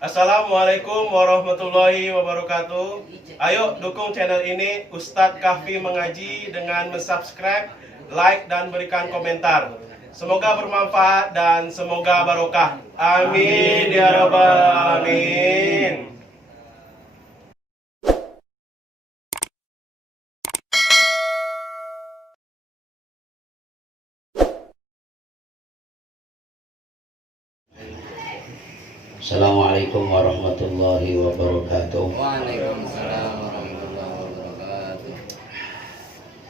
Assalamualaikum warahmatullahi wabarakatuh. Ayo dukung channel ini Ustadz Kahfi Mengaji dengan subscribe, like, dan berikan komentar. Semoga bermanfaat dan semoga barokah. Amin ya rabbal alamin. Assalamualaikum warahmatullahi wabarakatuh. Waalaikumsalam warahmatullahi wabarakatuh.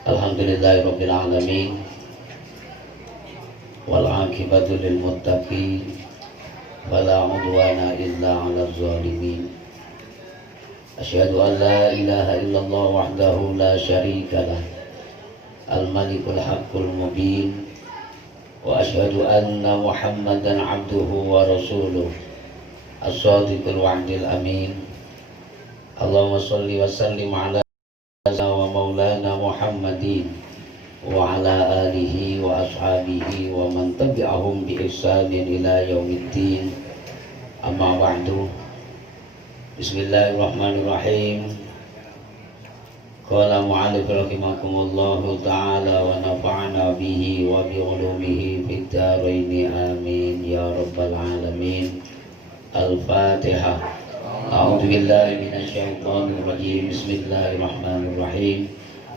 Alhamdulillahirabbil alamin. Wal 'aqibatu lil muttaqin. Wala 'udwana illa 'alal zalimin. Asyhadu an la ilaha illallah wahdahu la syarika lah. Al-Malikul Haqqul Mubin. Wa asyhadu anna Muhammadan 'abduhu wa rasuluh. As-Sadiqul Wa'dil Amin. Allahumma salli wa sallim ala wa maulana Muhammadin wa ala alihi wa ashabihi wa man tabi'ahum bi ihsanin ila yaumiddin. Amma ba'du. Bismillahirrahmanirrahim. Qala mu'allif rahimakumullahu ta'ala wa nafa'ana bihi wa bi ulumihi fid dharain amin ya rabbal alamin. Al-Fatihah. A'udzu billahi minasyaitonir rajim. Bismillahirrahmanirrahim.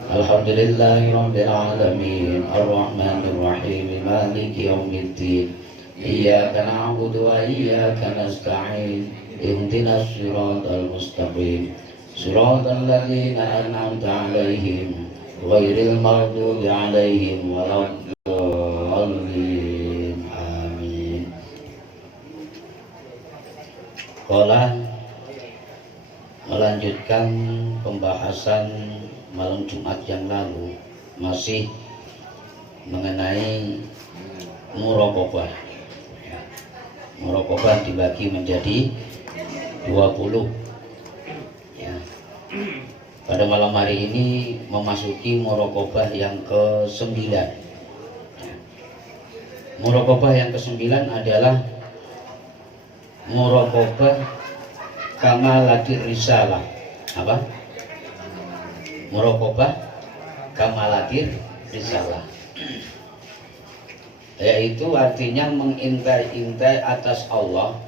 Alhamdulillahirabbil alamin. Arrahmanir rahim. Maliki yaumiddin. Iyyaka na'budu wa iyyaka nasta'in. Ihdinas siratal mustaqim. Siratal ladzina an'amta 'alaihim ghairil maghdubi 'alaihim waladdallin. Amin. Qala melanjutkan pembahasan malam Jumat yang lalu masih mengenai muraqabah. Muraqabah dibagi menjadi 20. Ya. Pada malam hari ini memasuki muraqabah yang ke-9. Ya. Muraqabah yang ke-9 adalah muraqabah kamalatir risalah. Apa? Muraqabah kamalatir risalah, yaitu artinya mengintai-intai atas Allah,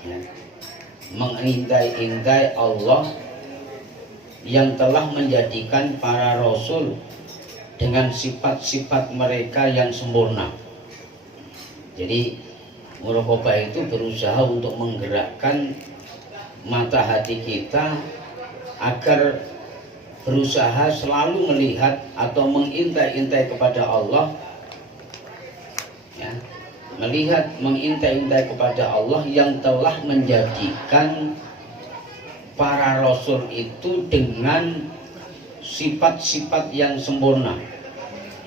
ya. Mengintai-intai Allah yang telah menjadikan para rasul dengan sifat-sifat mereka yang sempurna. Jadi muraqabah itu berusaha untuk menggerakkan mata hati kita agar berusaha selalu melihat atau mengintai-intai kepada Allah, ya, melihat, mengintai-intai kepada Allah yang telah menjadikan para rasul itu dengan sifat-sifat yang sempurna.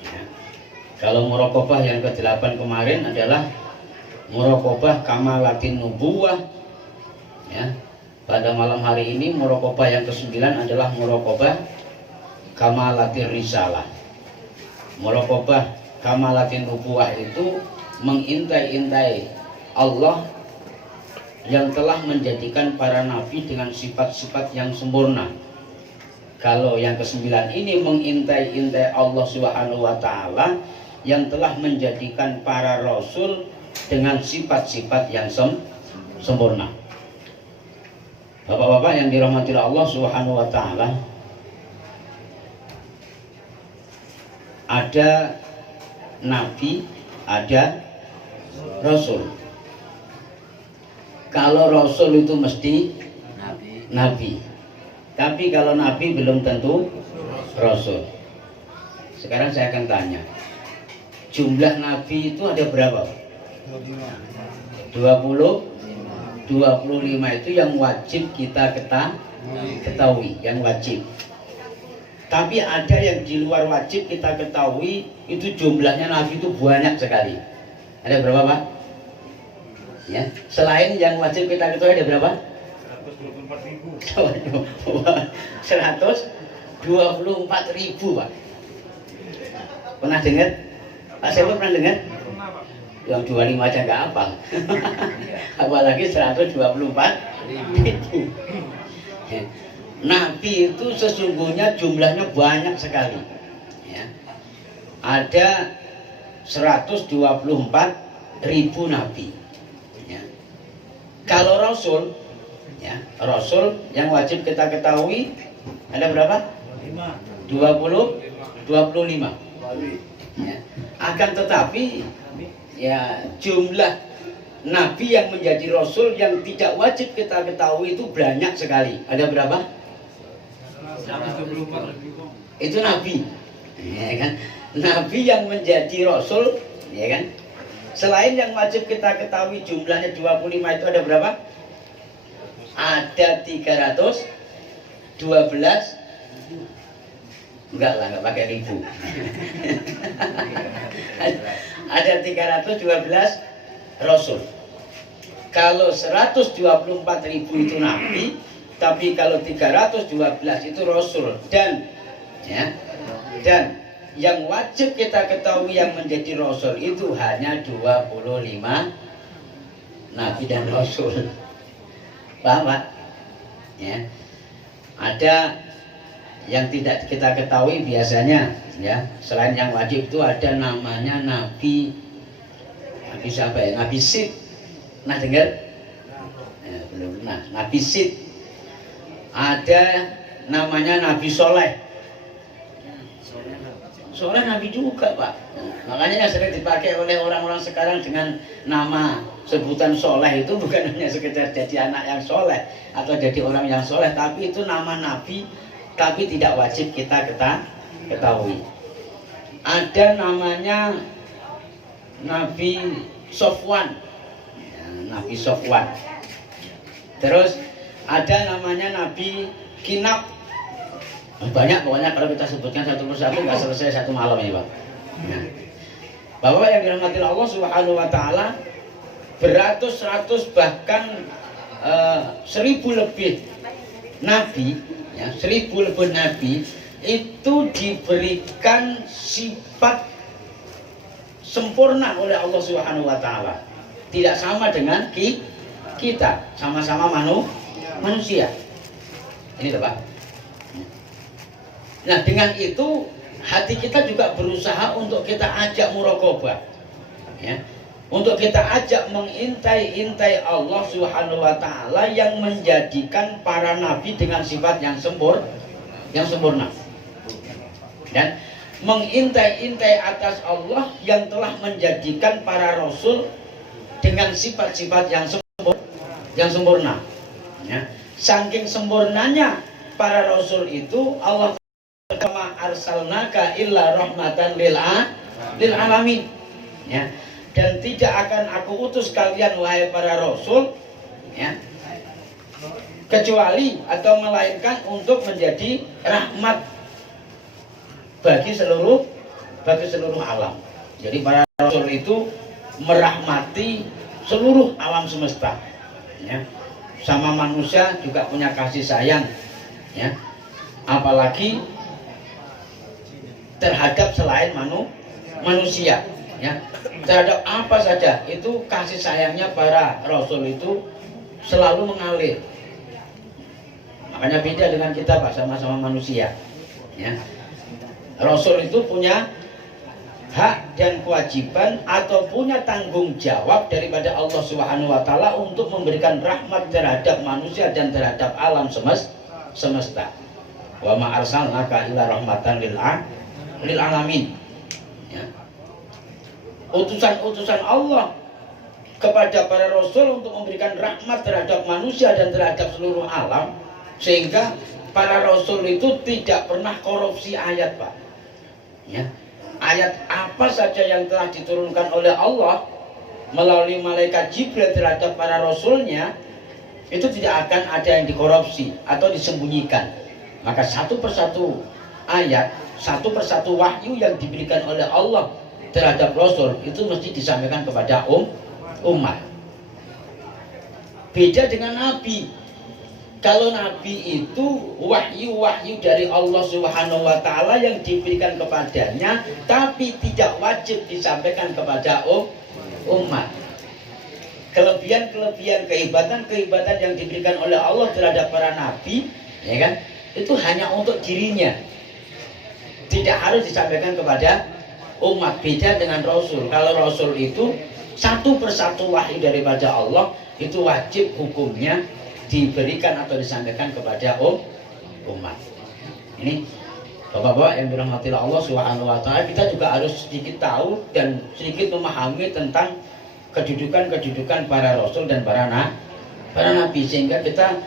Ya. Kalau muraqabah yang ke-8 kemarin adalah muraqabah kamalatin nubuwah, ya. Pada malam hari ini muraqabah yang ke-9 adalah muraqabah kamalatir risalah. Muraqabah kamalatin nubuwah itu mengintai-intai Allah yang telah menjadikan para nabi dengan sifat-sifat yang sempurna. Kalau yang ke-9 ini mengintai-intai Allah Subhanahu wa taala yang telah menjadikan para rasul dengan sifat-sifat yang sempurna. Bapak-bapak yang dirahmati Allah Subhanahu wa taala, ada nabi, ada rasul. Kalau rasul itu mesti nabi. Tapi kalau nabi belum tentu rasul. Sekarang saya akan tanya, jumlah nabi itu ada berapa? 25 itu yang wajib kita ketahui, yang wajib. Tapi ada yang di luar wajib kita ketahui, itu jumlahnya nabi itu banyak sekali. Ada berapa, Pak? Ya, selain yang wajib kita ketahui ada berapa? 124.000, Pak. Pernah dengar? Pak Sewa pernah dengar? Yang 25 aja nggak hafal. Apalagi 124 ribu. Nabi itu sesungguhnya jumlahnya banyak sekali. Ya. Ada 124 ribu nabi. Ya. Kalau Rasul, ya, Rasul yang wajib kita ketahui ada berapa? 25. Ya. Akan tetapi ya jumlah nabi yang menjadi Rasul yang tidak wajib kita ketahui itu banyak sekali. Ada berapa? 124. Itu nabi, ya kan? Nabi yang menjadi Rasul, ya kan? Selain yang wajib kita ketahui jumlahnya 25 itu ada berapa? Ada 312. Enggak lah, enggak pakai ribu. Ada 312 Rasul. Kalau 124 ribu itu nabi, tapi kalau 312 itu Rasul. Dan ya, dan yang wajib kita ketahui yang menjadi Rasul itu hanya 25 nabi dan Rasul. Paham Pak? Ya. Ada yang tidak kita ketahui biasanya, ya, selain yang wajib itu ada namanya nabi siapa ya? Nabi Sid. Nah dengar? Ya, belum pernah. Nabi Sid. Ada namanya Nabi Soleh. Soleh nabi juga Pak. Makanya yang sering dipakai oleh orang-orang sekarang dengan nama sebutan soleh itu bukan hanya sekedar jadi anak yang soleh atau jadi orang yang soleh, tapi itu nama nabi, tapi tidak wajib kita ketahui. Ada namanya Nabi Sofwan, ya, Nabi Sofwan. Terus ada namanya Nabi Kinab. Banyak pokoknya, kalau kita sebutkan satu persatu nggak selesai satu malam ini Pak. Nah, Bapak yang dirahmati Allah Subhanahu Wa Taala, beratus-ratus bahkan 1000 lebih nabi, ya, 1000 lebih nabi itu diberikan sifat sempurna oleh Allah Subhanahu Wa Taala. Tidak sama dengan kita, sama-sama manusia. Ini tuh Pak. Nah dengan itu hati kita juga berusaha untuk kita ajak muraqabah, ya, untuk kita ajak mengintai-intai Allah Subhanahu Wa Taala yang menjadikan para nabi dengan sifat yang sempurna, dan mengintai-intai atas Allah yang telah menjadikan para rasul dengan sifat-sifat yang sempurna, ya. Saking sempurnanya para rasul itu, Allah kama arsalnaka illa rahmatan lil alamin, ya, dan tidak akan aku utus kalian wahai para rasul, ya, kecuali atau melainkan untuk menjadi rahmat bagi seluruh alam. Jadi para rasul itu merahmati seluruh alam semesta, ya. Sama manusia juga punya kasih sayang, ya, apalagi terhadap selain manusia, ya, terhadap apa saja itu kasih sayangnya para rasul itu selalu mengalir. Makanya beda dengan kita Pak, sama-sama manusia, ya. Rasul itu punya hak dan kewajiban atau punya tanggung jawab daripada Allah Subhanahu Wa Taala untuk memberikan rahmat terhadap manusia dan terhadap alam semesta. Wa ma arsalnaka illa rahmatan lil alamin, ya. Utusan-utusan Allah kepada para rasul untuk memberikan rahmat terhadap manusia dan terhadap seluruh alam, sehingga para rasul itu tidak pernah korupsi ayat Pak, ya. Ayat apa saja yang telah diturunkan oleh Allah melalui malaikat Jibril terhadap para rasulnya itu tidak akan ada yang dikorupsi atau disembunyikan. Maka satu persatu ayat, satu persatu wahyu yang diberikan oleh Allah terhadap Rasul itu mesti disampaikan kepada umat. Beda dengan Nabi. Kalau Nabi itu wahyu-wahyu dari Allah Subhanahu Wa Taala yang diberikan kepadanya, tapi tidak wajib disampaikan kepada umat. Kelebihan-kelebihan, kehebatan-kehebatan yang diberikan oleh Allah terhadap para nabi, ya kan? Itu hanya untuk dirinya. Tidak harus disampaikan kepada umat. Beda dengan Rasul. Kalau Rasul itu satu persatu wahyu daripada Allah, itu wajib hukumnya diberikan atau disampaikan kepada umat. Ini Bapak-bapak yang dirahmati Allah Subhanahu wa taala, kita juga harus sedikit tahu dan sedikit memahami tentang kedudukan-kedudukan para rasul dan para nabi, sehingga kita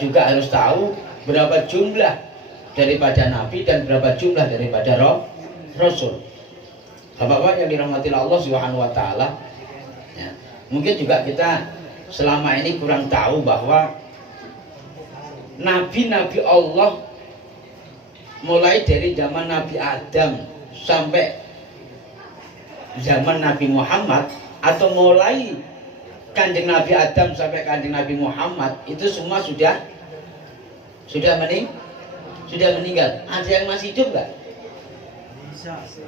juga harus tahu berapa jumlah daripada nabi dan berapa jumlah daripada rasul. Bapak-bapak yang dirahmati Allah Subhanahu wa taala, ya, mungkin juga kita selama ini kurang tahu bahwa nabi-nabi Allah mulai dari zaman Nabi Adam sampai zaman Nabi Muhammad, atau mulai kanjeng Nabi Adam sampai kanjeng Nabi Muhammad, itu semua sudah meninggal. Ada yang masih hidup nggak?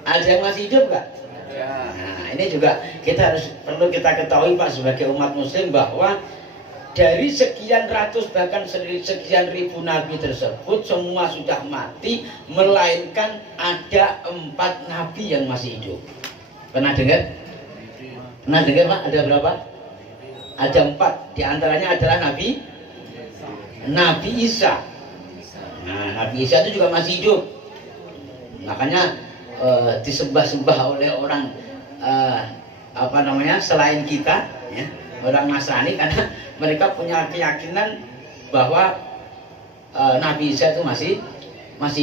Ada yang masih hidup nggak? Nah, ini juga perlu kita ketahui Pak, sebagai umat muslim, bahwa dari sekian ratus bahkan sekian ribu nabi tersebut semua sudah mati, melainkan ada 4 nabi yang masih hidup. Pernah dengar? Pernah dengar Pak? Ada berapa? Ada 4. Di antaranya adalah Nabi Isa. Nah, Nabi Isa itu juga masih hidup. Makanya disembah-sembah oleh orang selain kita, ya, orang Nasrani, karena mereka punya keyakinan bahwa Nabi Isa itu masih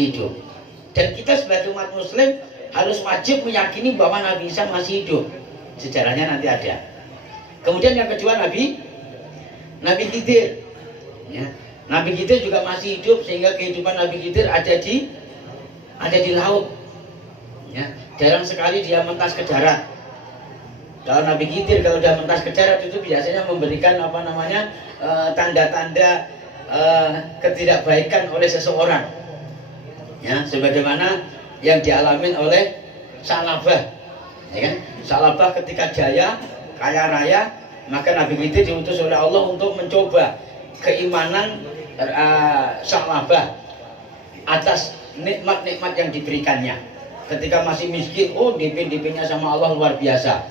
hidup. Dan kita sebagai umat muslim harus wajib meyakini bahwa Nabi Isa masih hidup. Sejarahnya nanti ada. Kemudian yang kedua Nabi Khidir, ya. Nabi Khidir juga masih hidup, sehingga kehidupan Nabi Khidir ada di laut, ya. Jarang sekali dia mentas ke darat. Kalau Nabi Khidir kalau dia mentas ke darat itu biasanya memberikan tanda-tanda ketidakbaikan oleh seseorang, ya, sebagaimana yang dialamin oleh Sa'labah, ya kan? Sa'labah ketika jaya kaya raya, maka Nabi Khidir diutus oleh Allah untuk mencoba keimanan Sa'labah atas nikmat-nikmat yang diberikannya. Ketika masih miskin, DP-nya sama Allah luar biasa.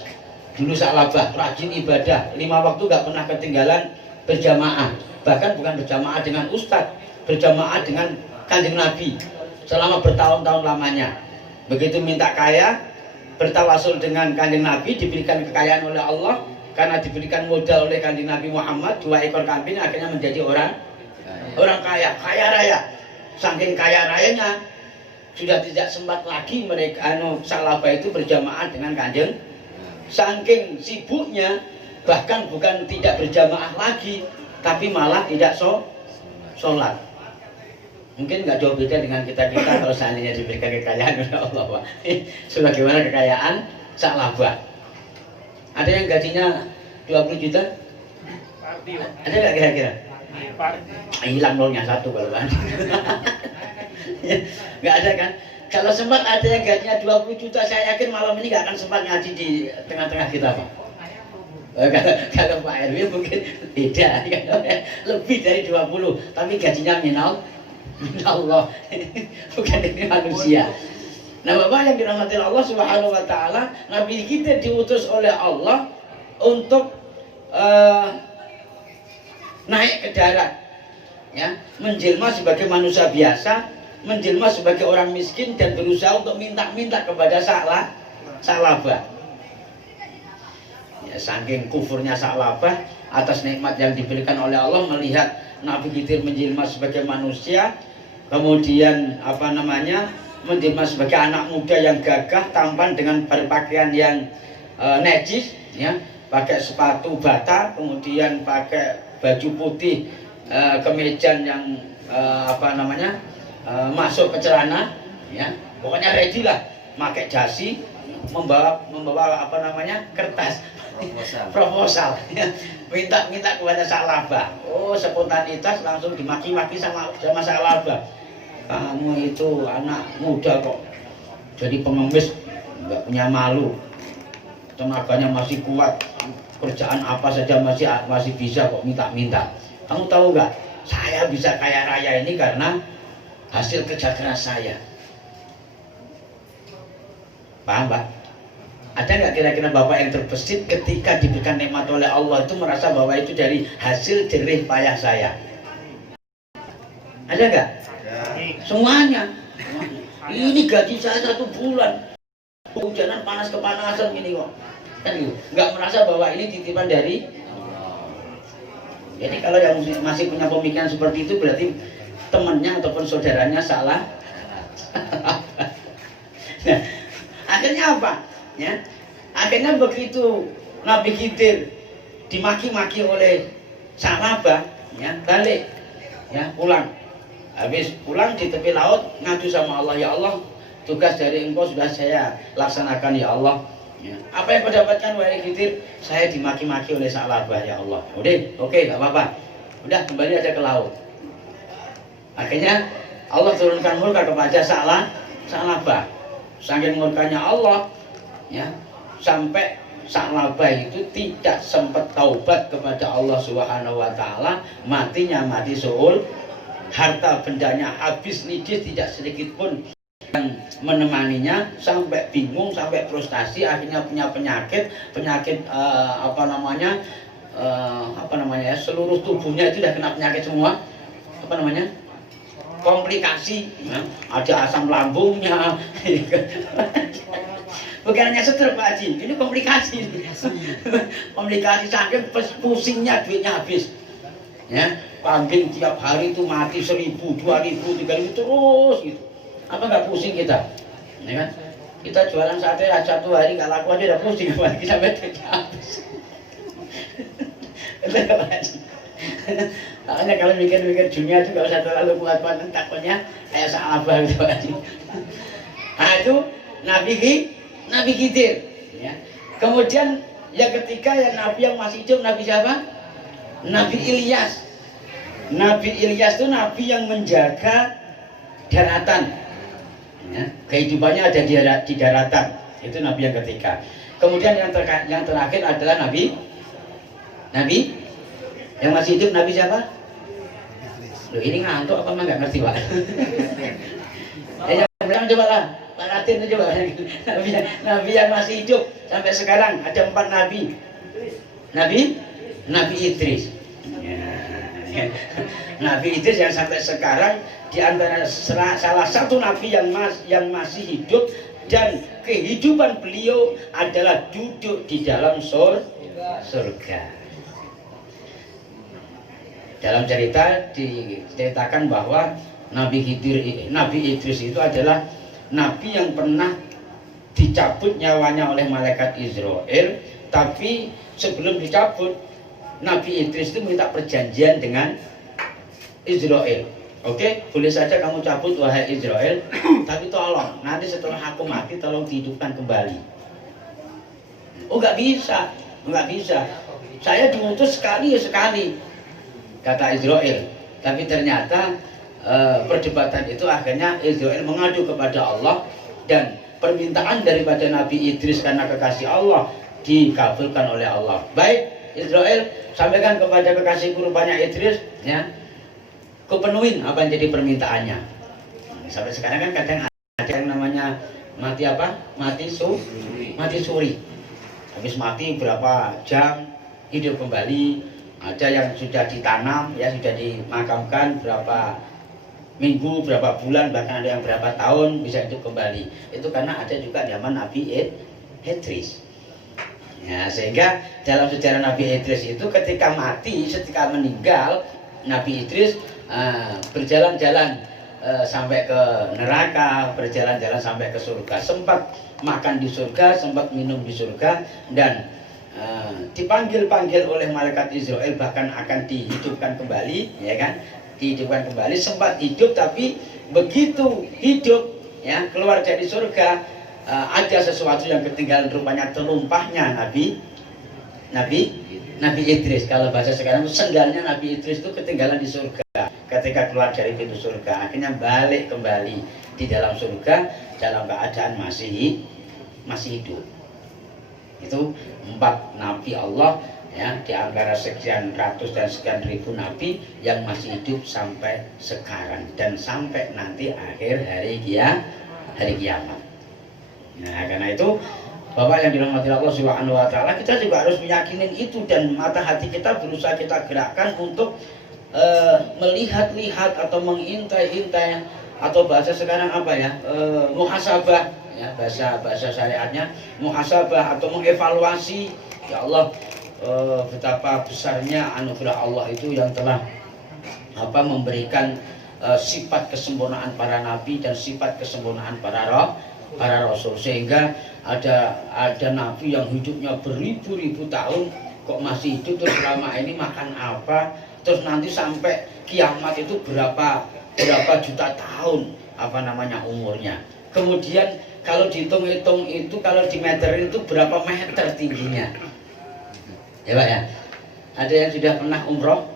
Dulu Sa'labah rajin ibadah, 5 waktu gak pernah ketinggalan berjamaah. Bahkan bukan berjamaah dengan ustadz, berjamaah dengan kanjeng Nabi selama bertahun-tahun lamanya. Begitu minta kaya, bertawasul dengan kanjeng Nabi, diberikan kekayaan oleh Allah. Karena diberikan modal oleh kanjeng Nabi Muhammad 2 ekor kambing, akhirnya menjadi orang kaya raya. Saking kaya rayanya, sudah tidak sempat lagi mereka Sa'labah itu berjamaah dengan kanjeng. Saking sibuknya, bahkan bukan tidak berjamaah lagi, tapi malah tidak sholat. Mungkin nggak jauh beda dengan kita kalau seandainya diberikan kekayaan oleh Allah, Pak. Sebagaimana kekayaan Sa'labah. Ada yang gajinya 20 juta? Ada nggak kira-kira? Hilang nolnya 1 kalau kan. Nggak ada kan? Kalau sempat ada yang gajinya 20 juta, saya yakin malam ini nggak akan sempat ngaji di tengah-tengah kita, Pak. Kalau Pak Erwin mungkin beda, lebih dari 20, tapi gajinya minallah, bukan dari manusia. Nah, Bapak yang dirahmati Allah Subhanahu wa taala, Nabi kita diutus oleh Allah untuk naik ke darat, ya, menjelma sebagai manusia biasa, menjelma sebagai orang miskin, dan berusaha untuk minta kepada Sa'labah. Ya, saking kufurnya Sa'labah atas nikmat yang diberikan oleh Allah, melihat Nabi Khidir menjelma sebagai manusia, kemudian menjelma sebagai anak muda yang gagah, tampan dengan berpakaian yang najis, ya, pakai sepatu bata, kemudian pakai baju putih, kemeja yang masuk ke celana, ya, pokoknya ready lah, pakai jasi, membawa kertas proposal, ya. minta kepada Sa'labah. Spontanitas langsung dimaki-maki sama Sa'labah. Kamu itu anak muda kok jadi pengemis, nggak punya malu. tenaganya masih kuat, kerjaan apa saja masih bisa kok minta-minta. Kamu tahu nggak? Saya bisa kaya raya ini karena hasil kerja keras saya. Paham, Pak? Ada nggak kira-kira Bapak yang terbesit ketika diberikan nikmat oleh Allah itu merasa bahwa itu dari hasil jerih payah saya? Ada nggak? Semuanya. Ini gaji saya 1 bulan. Hujanan panas kepanasan ini kok. Kan gitu. Nggak merasa bahwa ini titipan dari Allah. Jadi kalau yang masih punya pemikiran seperti itu berarti temannya ataupun saudaranya salah. Nah, akhirnya apa? Ya, akhirnya begitu Nabi Khidir dimaki-maki oleh Sa'labah, ya, balik, ya, pulang. Habis pulang di tepi laut ngadu sama Allah, ya Allah, tugas dari engkau sudah saya laksanakan ya Allah. Ya. Apa yang kau dapatkan wahai Khidir? Saya dimaki-maki oleh Sa'labah ya Allah. Udah, oke, gak apa-apa. Udah kembali aja ke laut. Akhirnya Allah turunkan murka kepada Sa'labah. Saking murkanya Allah, ya, sampai Sa'labah itu tidak sempat taubat kepada Allah Subhanahu wa taala, matinya mati suul, harta bendanya habis nijis, tidak sedikit pun yang menemaninya, sampai bingung, sampai frustasi, akhirnya punya penyakit seluruh tubuhnya itu sudah kena penyakit semua, komplikasi, ya, ada asam lambungnya. Bukan hanya stroke Pak Haji, ini komplikasi. Komplikasi saking pusingnya, duitnya habis. Ya, kambing tiap hari itu mati 1.000, 2.000, 3.000 terus gitu. Apa nggak pusing kita? Ya kan? Kita jualan sate 1 hari nggak laku aja udah pusing, apalagi sampai duitnya habis. Makanya kalau mikir-mikir dunia itu nggak usah terlalu kuat-kuat, takutnya kayak Sa'labah gitu. Nah itu Nabi Khidir, ya. Kemudian yang ketiga yang Nabi yang masih hidup, Nabi siapa? Nabi Ilyas. Nabi Ilyas itu Nabi yang menjaga daratan, ya. Kehidupannya ada di daratan. Itu Nabi yang ketiga. Kemudian yang terakhir adalah Nabi yang masih hidup, Nabi siapa? Loh, ini ngantuk apa mah nggak ngerti, Pak? Yang bilang coba lah, Pak Ratin itu coba. Nabi yang masih hidup sampai sekarang ada 4 Nabi. Nabi Idris. Ya. Nabi Idris yang sampai sekarang di antara salah satu Nabi yang masih hidup, dan kehidupan beliau adalah duduk di dalam surga. Dalam cerita diceritakan bahwa Nabi Idris itu adalah Nabi yang pernah dicabut nyawanya oleh malaikat Israel, tapi sebelum dicabut Nabi Idris itu minta perjanjian dengan Israel. Oke, boleh saja kamu cabut wahai Israel, tapi tolong nanti setelah aku mati tolong dihidupkan kembali. Oh nggak bisa. Saya diutus sekali, kata Israel. Tapi ternyata perdebatan itu akhirnya Israel mengadu kepada Allah, dan permintaan daripada Nabi Idris karena kekasih Allah dikabulkan oleh Allah. Baik Israel, sampaikan kepada kekasihku rupanya Idris, ya, kupenuhin apa yang jadi permintaannya. Sampai sekarang kan kadang ada yang namanya mati apa? Mati suri. Habis mati berapa jam hidup kembali. Ada yang sudah ditanam, ya, sudah dimakamkan berapa minggu, berapa bulan, bahkan ada yang berapa tahun bisa hidup kembali. Itu karena ada juga zaman Nabi Idris. Ya, sehingga dalam sejarah Nabi Idris itu ketika meninggal, Nabi Idris berjalan-jalan sampai ke neraka, berjalan-jalan sampai ke surga, sempat makan di surga, sempat minum di surga, dan dipanggil-panggil oleh malaikat Israel, bahkan akan dihidupkan kembali, ya kan? Dihidupkan kembali, sempat hidup, tapi begitu hidup, ya, keluar dari surga, ada sesuatu yang ketinggalan, rupanya telumpahnya Nabi Idris. Kalau bahasa sekarang itu sendalnya Nabi Idris itu ketinggalan di surga. Ketika keluar dari pintu surga, akhirnya balik kembali di dalam surga dalam keadaan masih hidup. Itu 4 nabi Allah ya, di antara sekian ratus dan sekian ribu nabi yang masih hidup sampai sekarang dan sampai nanti akhir hari kiamat. Nah, karena itu Bapak yang dirahmati Allah Subhanahu wa taala, kita juga harus meyakini itu dan mata hati kita berusaha kita gerakkan untuk melihat-lihat atau mengintai-intai, atau bahasa sekarang apa ya, muhasabah ya, bahasa syariatnya muhasabah atau mengevaluasi. Ya Allah, betapa besarnya anugerah Allah itu yang telah memberikan sifat kesempurnaan para nabi dan sifat kesempurnaan para rasul, sehingga ada nabi yang hidupnya beribu-ribu tahun kok masih hidup, terus selama ini makan apa, terus nanti sampai kiamat itu berapa juta tahun umurnya. Kemudian kalau dihitung-hitung itu, kalau dimeterin itu berapa meter tingginya. Ya Pak ya. Ada yang sudah pernah umroh,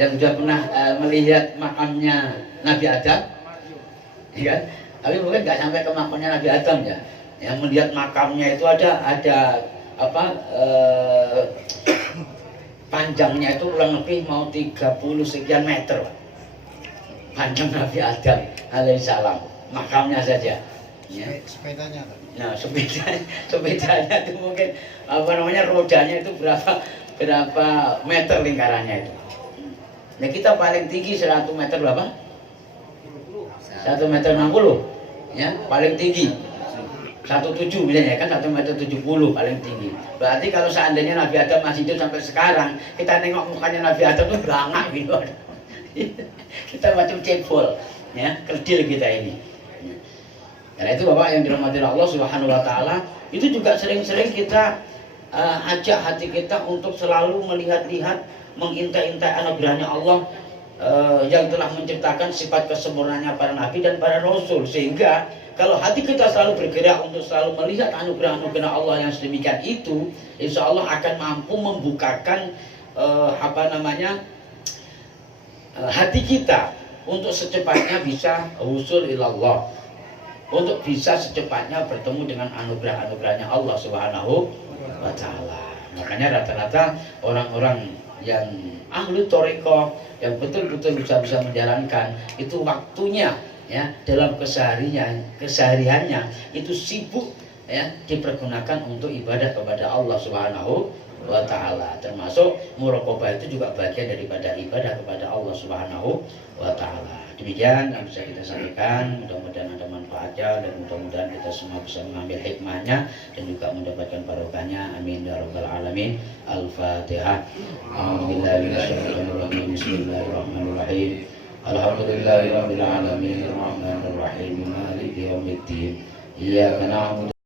yang sudah pernah melihat makamnya Nabi Adam, ya kan? Tapi mungkin nggak sampai ke makamnya Nabi Adam ya. Yang melihat makamnya itu ada panjangnya itu kurang lebih mau 30 sekian meter, Pak. Panjang Nabi Adam alaihissalam, makamnya saja. Ya. Sepedanya. Nah, sepedanya itu mungkin rodanya itu berapa meter lingkarannya itu. Nah, kita paling tinggi 100 meter berapa? 1 meter 60 ya, paling tinggi 17 misalnya kan, 1 meter 70 paling tinggi. Berarti kalau seandainya Nabi Adam masih hidup sampai sekarang, kita nengok mukanya Nabi Adam tuh berangak gitu. Kita macam cebol ya, kerdil kita ini. Karena itu Bapak yang dirahmati Allah Subhanahu wa taala, itu juga sering-sering kita ajak hati kita untuk selalu melihat-lihat, mengintai-intai anugerahnya Allah yang telah menciptakan sifat kesempurnaannya para nabi dan para rasul, sehingga kalau hati kita selalu bergerak untuk selalu melihat anugerah-anugerah Allah yang sedemikian itu, insya Allah akan mampu membukakan hati kita untuk secepatnya bisa usul ilallah, untuk bisa secepatnya bertemu dengan anugerah-anugerahnya Allah Subhanahu wa taala. Makanya rata-rata orang-orang yang ahli thariqah yang betul-betul bisa menjalankan itu waktunya ya dalam kesehariannya itu sibuk ya dipergunakan untuk ibadah kepada Allah Subhanahu wa taala, termasuk muraqabah itu juga bagian daripada ibadah kepada Allah Subhanahu wa taala. Demikian yang bisa kita sampaikan, mudah-mudahan ada manfaatnya dan mudah-mudahan kita semua bisa mengambil hikmahnya dan juga mendapatkan barokahnya. Amin ya rabbal alamin. Al-Fatihah. Bismillahirrahmanirrahim. Alhamdulillahirabbil alamin arrahmanir rahim maliki yaumiddin. Iyyaka na'budu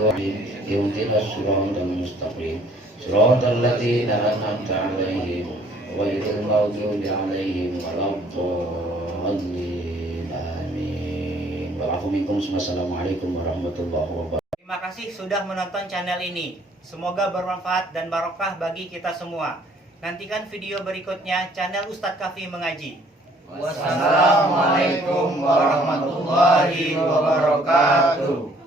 wa ihdinas siratal mustaqim. Siratal ladzina an'amta 'alaihim ghairil maghdubi 'alaihim waladdallin. Amin. Wa'afu minkum. Wassalamualaikum warahmatullahi wabarakatuh. Terima kasih sudah menonton channel ini. Semoga bermanfaat dan barokah bagi kita semua. Nantikan video berikutnya channel Ustadz Kafi Mengaji. Wassalamualaikum warahmatullahi wabarakatuh.